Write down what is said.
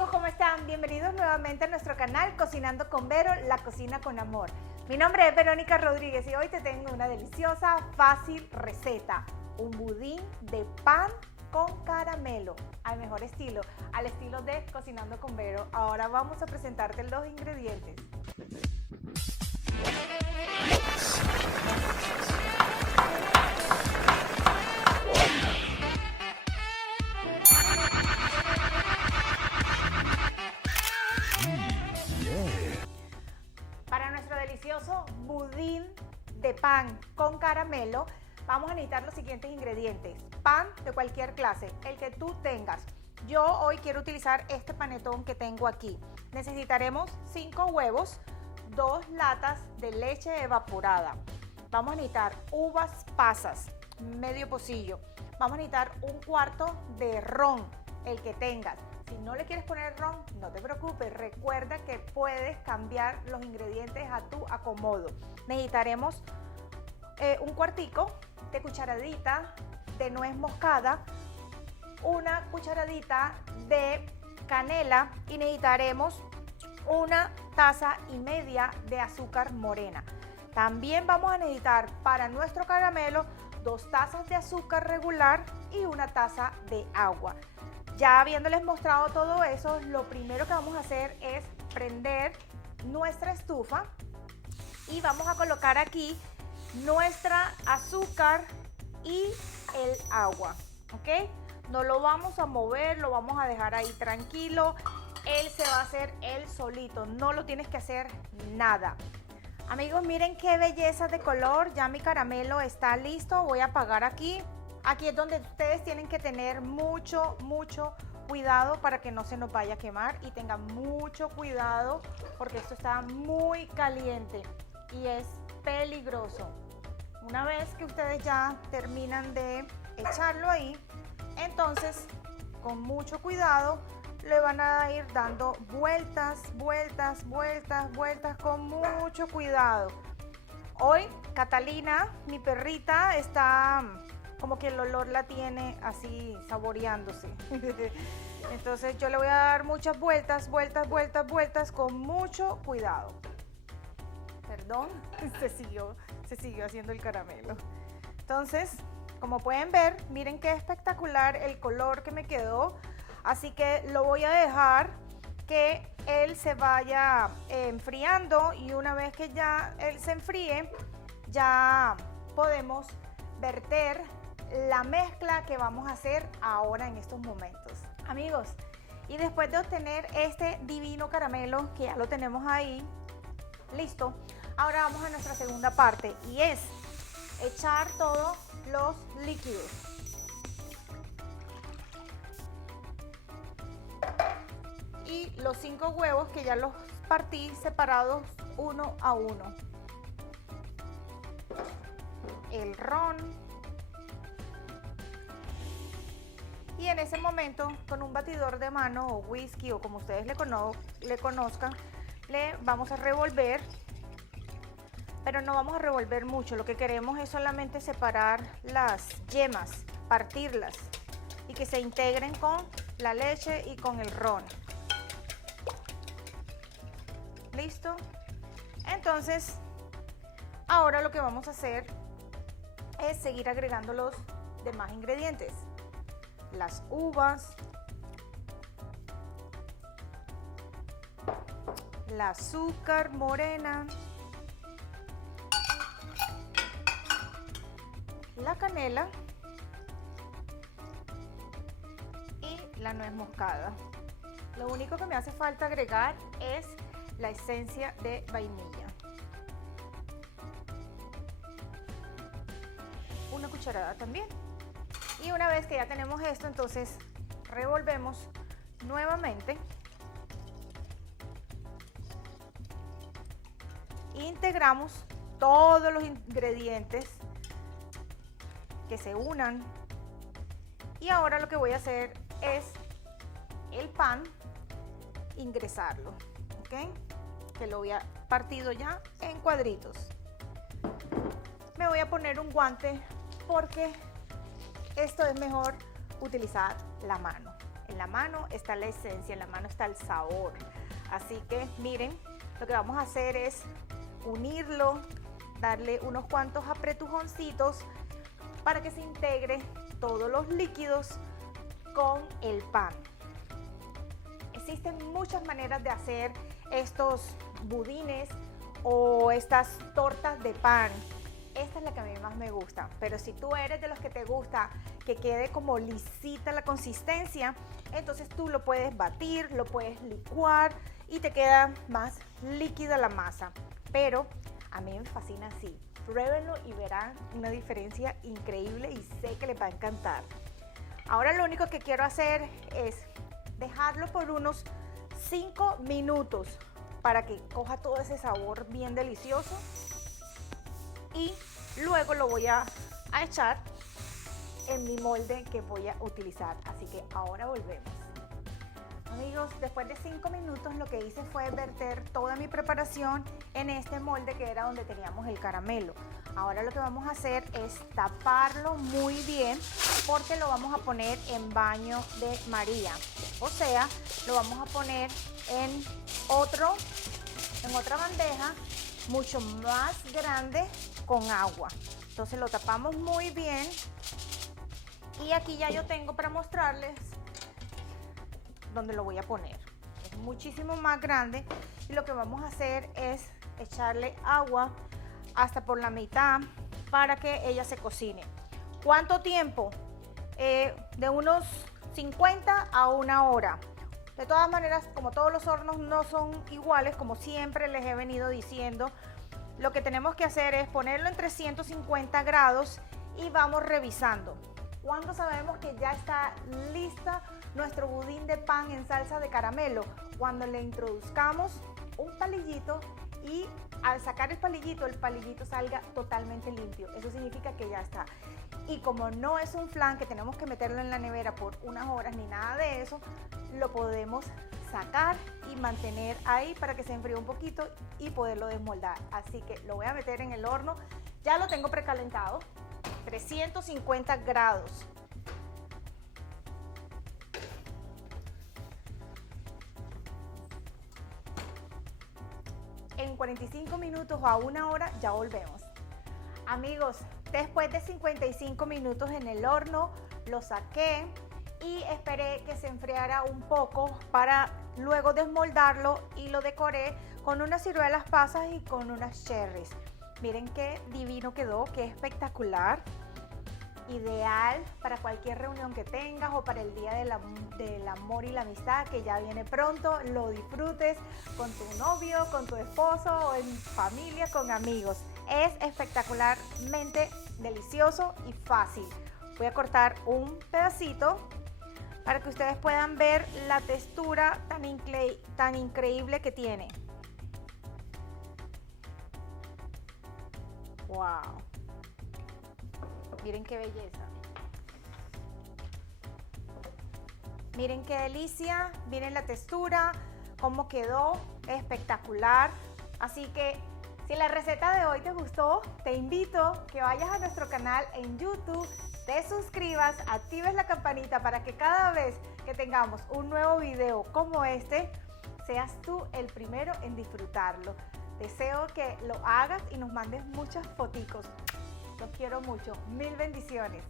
amigos, ¿cómo están? Bienvenidos nuevamente a nuestro canal Cocinando con Vero, la cocina con amor. Mi nombre es Verónica Rodríguez y hoy te tengo una deliciosa, fácil receta. Un budín de pan con caramelo, al mejor estilo, al estilo de Cocinando con Vero. Ahora vamos a presentarte los ingredientes. Para nuestro delicioso budín de pan con caramelo, vamos a necesitar los siguientes ingredientes. Pan de cualquier clase, el que tú tengas. Yo hoy quiero utilizar este panetón que tengo aquí. Necesitaremos 5 huevos, 2 latas de leche evaporada. Vamos a necesitar uvas pasas, medio pocillo. Vamos a necesitar un cuarto de ron, el que tengas. Si no le quieres poner ron, no te preocupes. Recuerda que puedes cambiar los ingredientes a tu acomodo. Necesitaremos un cuartico de cucharadita de nuez moscada, una cucharadita de canela y necesitaremos una taza y media de azúcar morena. También vamos a necesitar para nuestro caramelo 2 tazas de azúcar regular y una taza de agua. Ya habiéndoles mostrado todo eso, lo primero que vamos a hacer es prender nuestra estufa y vamos a colocar aquí nuestra azúcar y el agua, ¿ok? No lo vamos a mover, lo vamos a dejar ahí tranquilo. Él se va a hacer él solito, no lo tienes que hacer nada. Amigos, miren qué belleza de color, ya mi caramelo está listo. Voy a apagar aquí. Aquí es donde ustedes tienen que tener mucho cuidado para que no se nos vaya a quemar y tengan mucho cuidado porque esto está muy caliente y es peligroso. Una vez que ustedes ya terminan de echarlo ahí, entonces con mucho cuidado le van a ir dando vueltas con mucho cuidado. Hoy Catalina, mi perrita, está como que el olor la tiene así saboreándose. Entonces yo le voy a dar muchas vueltas con mucho cuidado. Perdón, se siguió haciendo el caramelo. Entonces, como pueden ver, miren qué espectacular el color que me quedó. Así que lo voy a dejar que él se vaya enfriando y una vez que ya él se enfríe, ya podemos verter la mezcla que vamos a hacer ahora en estos momentos. Amigos, y después de obtener este divino caramelo que ya lo tenemos ahí listo, ahora vamos a nuestra segunda parte y es echar todos los líquidos. Y los 5 huevos que ya los partí separados uno a uno. El ron. Y en ese momento, con un batidor de mano o whisky o como ustedes le conozcan, le vamos a revolver, pero no vamos a revolver mucho. Lo que queremos es solamente separar las yemas, partirlas y que se integren con la leche y con el ron. ¿Listo? Entonces, ahora lo que vamos a hacer es seguir agregando los demás ingredientes. Las uvas, la azúcar morena, la canela y la nuez moscada. Lo único que me hace falta agregar es la esencia de vainilla. Una cucharada también. Y una vez que ya tenemos esto, entonces revolvemos nuevamente. Integramos todos los ingredientes que se unan. Y ahora lo que voy a hacer es el pan, ingresarlo, ¿ok? Que lo voy a partido ya en cuadritos. Me voy a poner un guante porque esto es mejor utilizar la mano. En la mano está la esencia, en la mano está el sabor. Así que miren, lo que vamos a hacer es unirlo, darle unos cuantos apretujoncitos para que se integre todos los líquidos con el pan. Existen muchas maneras de hacer estos budines o estas tortas de pan. Esta es la que a mí más me gusta, pero si tú eres de los que te gusta que quede como lisita la consistencia, entonces tú lo puedes batir, lo puedes licuar y te queda más líquida la masa. Pero a mí me fascina así. Pruébenlo y verán una diferencia increíble y sé que les va a encantar. Ahora lo único que quiero hacer es dejarlo por unos 5 minutos para que coja todo ese sabor bien delicioso y luego lo voy a echar en mi molde que voy a utilizar. Así que ahora volvemos. Amigos, después de 5 minutos lo que hice fue verter toda mi preparación en este molde que era donde teníamos el caramelo. Ahora lo que vamos a hacer es taparlo muy bien porque lo vamos a poner en baño de María. O sea, lo vamos a poner en otra bandeja mucho más grande con agua. Entonces lo tapamos muy bien y aquí ya yo tengo para mostrarles donde lo voy a poner. Es muchísimo más grande y lo que vamos a hacer es echarle agua hasta por la mitad para que ella se cocine. ¿Cuánto tiempo? De unos 50 a 1 hora. De todas maneras, como todos los hornos no son iguales, como siempre les he venido diciendo, lo que tenemos que hacer es ponerlo en 350 grados y vamos revisando. ¿Cuándo sabemos que ya está lista nuestro budín de pan en salsa de caramelo? Cuando le introduzcamos un palillito y al sacar el palillito salga totalmente limpio. Eso significa que ya está. Y como no es un flan que tenemos que meterlo en la nevera por unas horas ni nada de eso, lo podemos sacar y mantener ahí para que se enfríe un poquito y poderlo desmoldar. Así que lo voy a meter en el horno. Ya lo tengo precalentado, 350 grados. En 45 minutos o a 1 hora ya volvemos. Amigos, después de 55 minutos en el horno, lo saqué y esperé que se enfriara un poco para luego desmoldarlo y lo decoré con unas ciruelas pasas y con unas cherries. Miren qué divino quedó, qué espectacular. Ideal para cualquier reunión que tengas o para el día del amor y la amistad que ya viene pronto. Lo disfrutes con tu novio, con tu esposo o en familia, con amigos. Es espectacularmente delicioso y fácil. Voy a cortar un pedacito para que ustedes puedan ver la textura tan increíble que tiene. ¡Wow! Miren qué belleza. Miren qué delicia. Miren la textura, cómo quedó. Espectacular. Así que si la receta de hoy te gustó, te invito que vayas a nuestro canal en YouTube, te suscribas, actives la campanita para que cada vez que tengamos un nuevo video como este, seas tú el primero en disfrutarlo. Deseo que lo hagas y nos mandes muchas foticos. Los quiero mucho. Mil bendiciones.